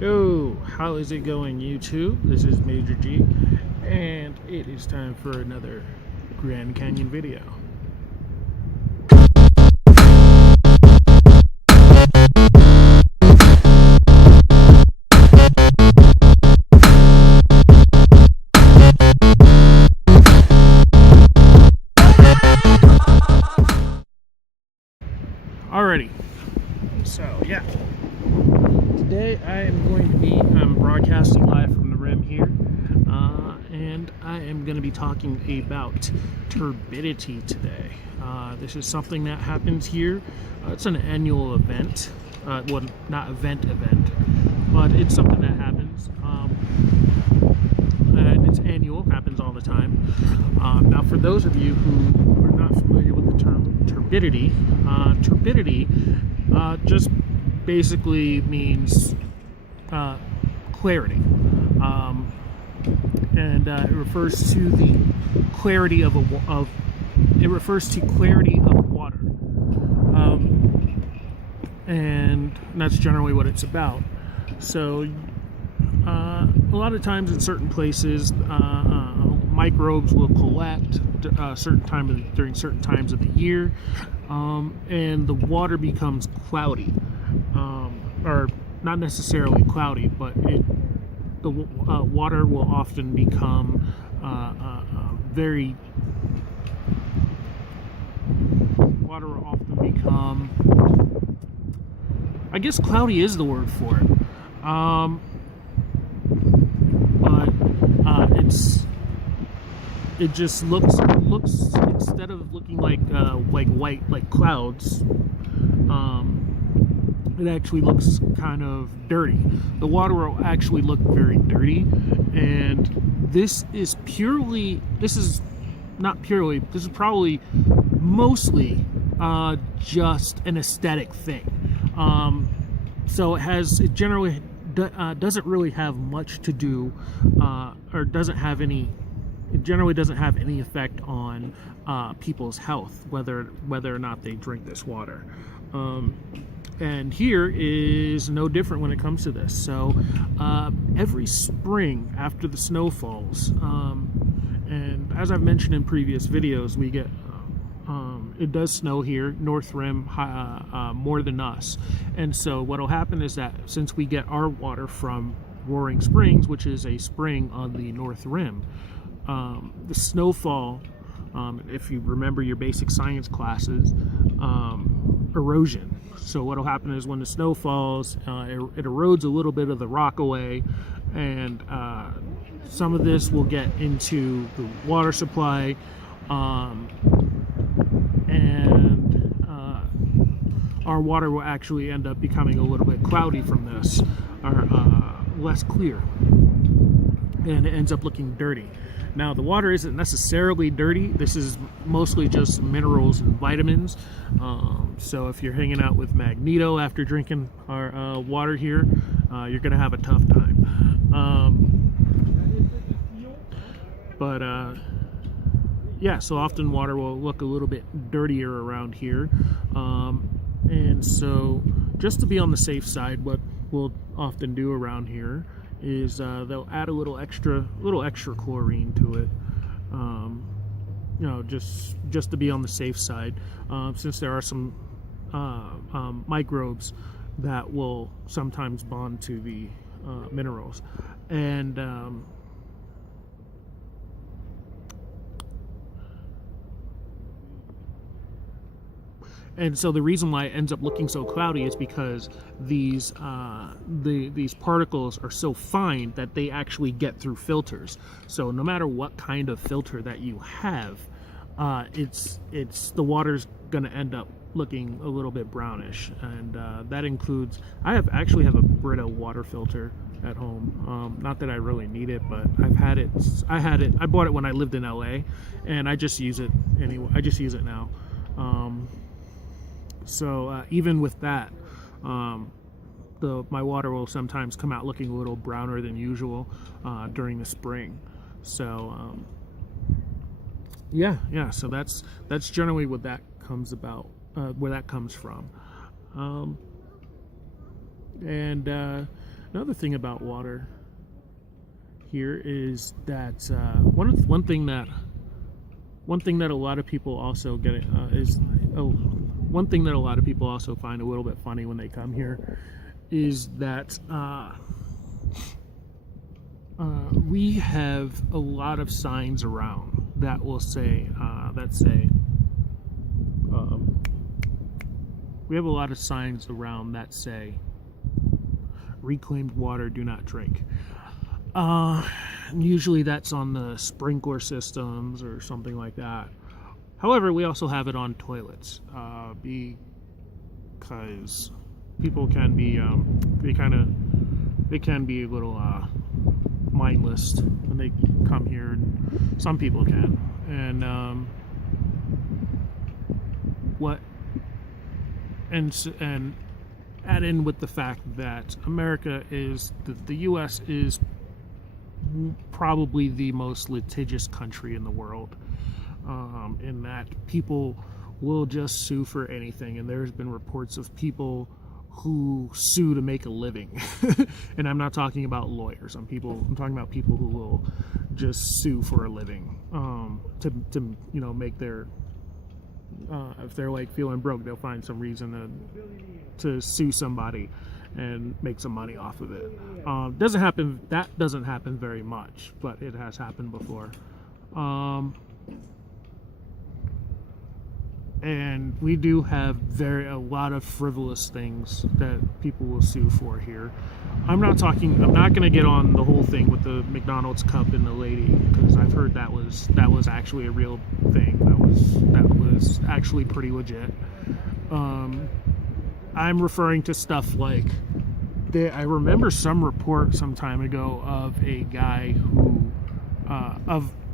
Yo, how is it going, YouTube? This is Major G, and it is time for another Grand Canyon video. Alrighty, so yeah. Today I am going to be broadcasting live from the rim here, and I am going to be talking about turbidity today. This is something that happens here. It's an annual event. Well, not event, but it's something that happens. And it's annual, happens all the time. Now, for those of you who are not familiar with the term turbidity, turbidity just basically means clarity, and it refers to the clarity of water, and that's generally what it's about. So a lot of times in certain places, microbes will collect during certain times of the year, and the water becomes cloudy, or not necessarily cloudy, but the water will often become I guess cloudy is the word for it, but it just looks instead of looking like white, like clouds, it actually looks kind of dirty. The water will actually look very dirty, and this is probably mostly just an aesthetic thing. So it generally doesn't really have much to do, or it generally doesn't have any effect on people's health, whether or not they drink this water. And here is no different when it comes to this. So every spring after the snow falls, and as I've mentioned in previous videos, we get it does snow here, North Rim, more than us. And so what will happen is that since we get our water from Roaring Springs, which is a spring on the North Rim, the snowfall, if you remember your basic science classes, erosion. So what will happen is when the snow falls, it erodes a little bit of the rock away, and some of this will get into the water supply, and our water will actually end up becoming a little bit cloudy from this, or less clear, and it ends up looking dirty. Now, the water isn't necessarily dirty. This is mostly just minerals and vitamins. So if you're hanging out with Magneto after drinking our water here, you're going to have a tough time. Yeah, so often water will look a little bit dirtier around here. And so just to be on the safe side, what we'll often do around here is they'll add a little extra chlorine to it, just to be on the safe side, since there are some microbes that will sometimes bond to the minerals, and so the reason why it ends up looking so cloudy is because these particles are so fine that they actually get through filters. So no matter what kind of filter that you have, the water's going to end up looking a little bit brownish, and that includes. I actually have a Brita water filter at home. Not that I really need it, but I've had it. I bought it when I lived in LA, and I just use it anyway. I just use it now. So even with that, my water will sometimes come out looking a little browner than usual during the spring. So yeah. So that's generally what that comes about, where that comes from. And Another thing about water here is that one thing that a lot of people also one thing that a lot of people also find a little bit funny when they come here is that we have a lot of signs around that will say we have a lot of signs around that say reclaimed water, do not drink. Usually that's on the sprinkler systems or something like that. However, we also have it on toilets because people can be they can be a little mindless when they come here, and some people can. And and add in with the fact that the U.S. is probably the most litigious country in the world, in that people will just sue for anything, and there's been reports of people who sue to make a living. And I'm not talking about lawyers. I'm talking about people who will just sue for a living, to make their if they're like feeling broke, they'll find some reason to sue somebody and make some money off of it. That doesn't happen very much, but it has happened before. And we do have a lot of frivolous things that people will sue for here. I'm not going to get on the whole thing with the McDonald's cup and the lady, because I've heard that was actually a real thing. That was actually pretty legit. I'm referring to stuff like I remember some report some time ago of a guy who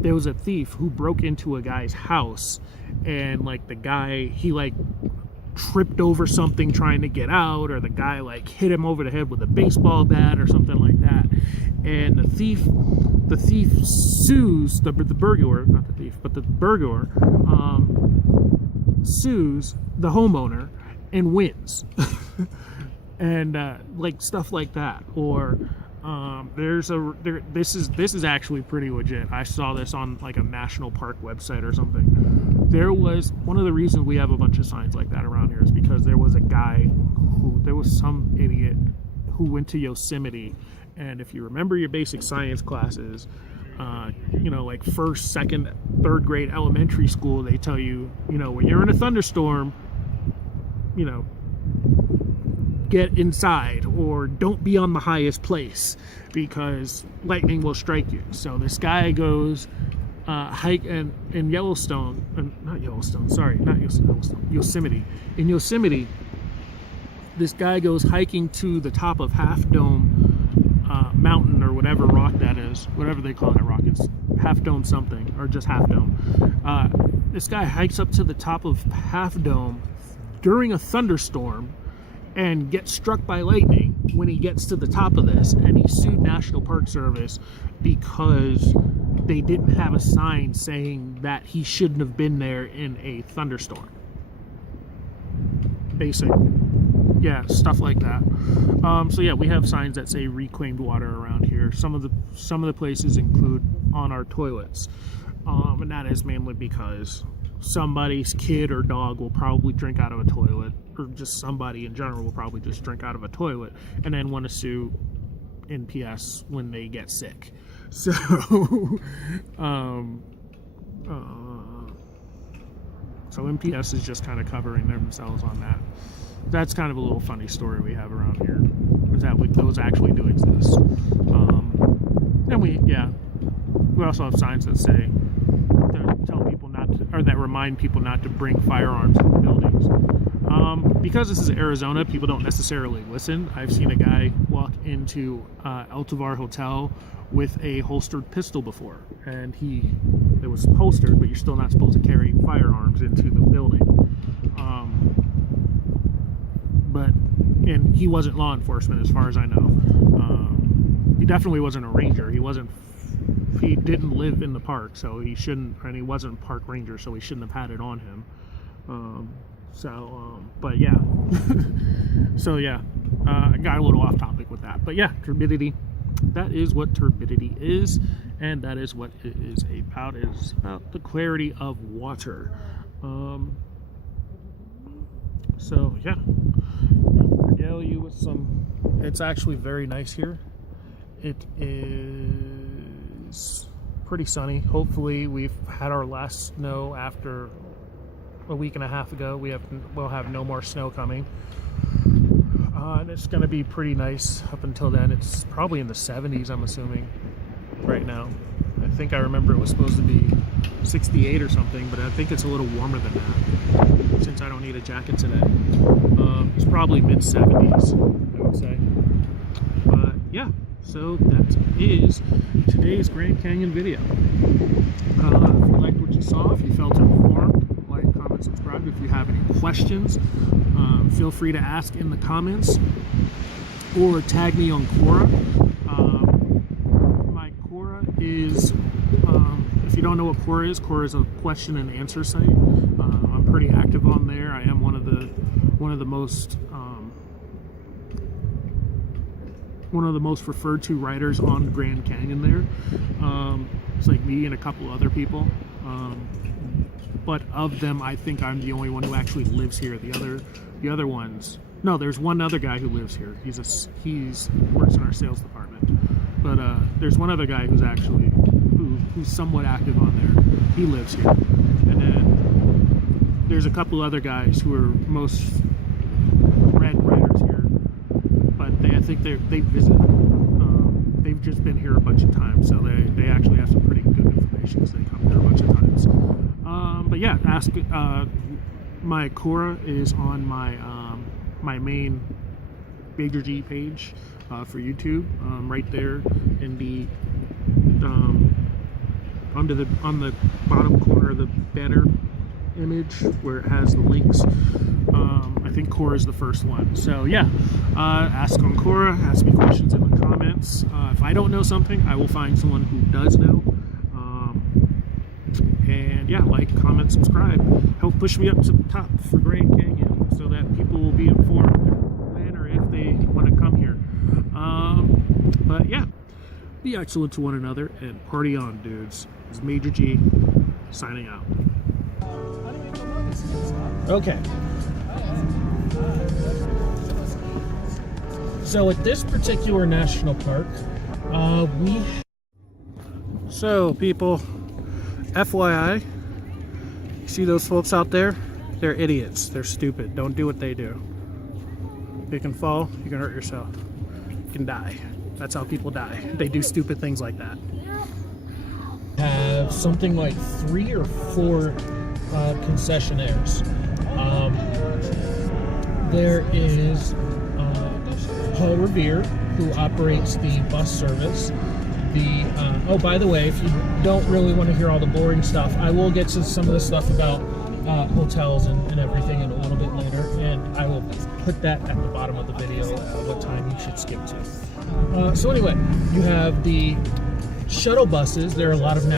there was a thief who broke into a guy's house, and like the guy, he like tripped over something trying to get out, or the guy like hit him over the head with a baseball bat or something like that. And the thief sues the burglar, not the thief, but the burglar sues the homeowner and wins. And like stuff like that. Or this is actually pretty legit. I saw this on like a national park website or something. There was one of the reasons we have a bunch of signs like that around here is because there was some idiot who went to Yosemite, and if you remember your basic science classes, like first, second, third grade elementary school, they tell you, when you're in a thunderstorm, get inside or don't be on the highest place because lightning will strike you. So this guy goes hike in Yosemite. In Yosemite, this guy goes hiking to the top of Half Dome Mountain, or whatever rock that is, whatever they call that rock. It's Half Dome something, or just Half Dome. This guy hikes up to the top of Half Dome during a thunderstorm and gets struck by lightning when he gets to the top of this, and he sued National Park Service because they didn't have a sign saying that he shouldn't have been there in a thunderstorm. Basic, stuff like that. We have signs that say reclaimed water around here. Some of the places include on our toilets, and that is mainly because somebody's kid or dog will probably drink out of a toilet, or just somebody in general will probably just drink out of a toilet and then want to sue NPS when they get sick. So so NPS is just kind of covering themselves on that. That's kind of a little funny story we have around here, is that those actually do exist. And we also have signs that say, that tell people not to, or that remind people not to bring firearms in buildings. Because this is Arizona, people don't necessarily listen. I've seen a guy walk into El Tovar Hotel with a holstered pistol before, and it was holstered, but you're still not supposed to carry firearms into the building. And he wasn't law enforcement, as far as I know. He definitely wasn't a ranger. He didn't live in the park, so he shouldn't, and he wasn't a park ranger, so he shouldn't have had it on him. I got a little off topic with that. that. But yeah, turbidity. That is what turbidity is, and that is what it is about. It is about the clarity of water. So yeah, regale you with some. It's actually very nice here. It is pretty sunny. Hopefully, we've had our last snow after a week and a half ago. We'll have no more snow coming. And it's going to be pretty nice up until then. It's probably in the 70s, I'm assuming, right now. I think I remember it was supposed to be 68 or something, but I think it's a little warmer than that, since I don't need a jacket today. It's probably mid-70s, I would say. But yeah, so that is today's Grand Canyon video. If you liked what you saw, if you felt informed, like, comment, subscribe. If you have any questions, feel free to ask in the comments or tag me on Quora. My Quora is, if you don't know what Quora is a question and answer site. I'm pretty active on there. I am one of the most referred to writers on Grand Canyon there. It's like me and a couple other people. But of them, I think I'm the only one who actually lives here. The other ones, no, there's one other guy who lives here. He's works in our sales department. But there's one other guy who's somewhat active on there. He lives here. And then there's a couple other guys who are most read writers here. But I think they visit. They've just been here a bunch of times, so they actually have some pretty good information because they come here a bunch of times. But yeah, my Quora is on my my main Major G page for YouTube, right there in the on the bottom corner of the banner image where it has the links. I think Quora is the first one. So yeah, ask on Quora, ask me questions in the comments. If I don't know something, I will find someone who does know. And yeah, like, comment, subscribe. Help push me up to the top for Grand Canyon so that people will be informed when or if they want to come here. But yeah, be excellent to one another and party on, dudes. This is Major G signing out. Okay. So at this particular national park, So people, FYI, you see those folks out there? They're idiots. They're stupid. Don't do what they do. You can fall, you can hurt yourself, you can die. That's how people die. They do stupid things like that. Have something like 3 or 4 concessionaires. There is Paul Revere, who operates the bus service. Oh, by the way, if you don't really want to hear all the boring stuff, I will get to some of the stuff about hotels and everything in a little bit later, and I will put that at the bottom of the video, what time you should skip to. So anyway, you have the shuttle buses. There are a lot of now.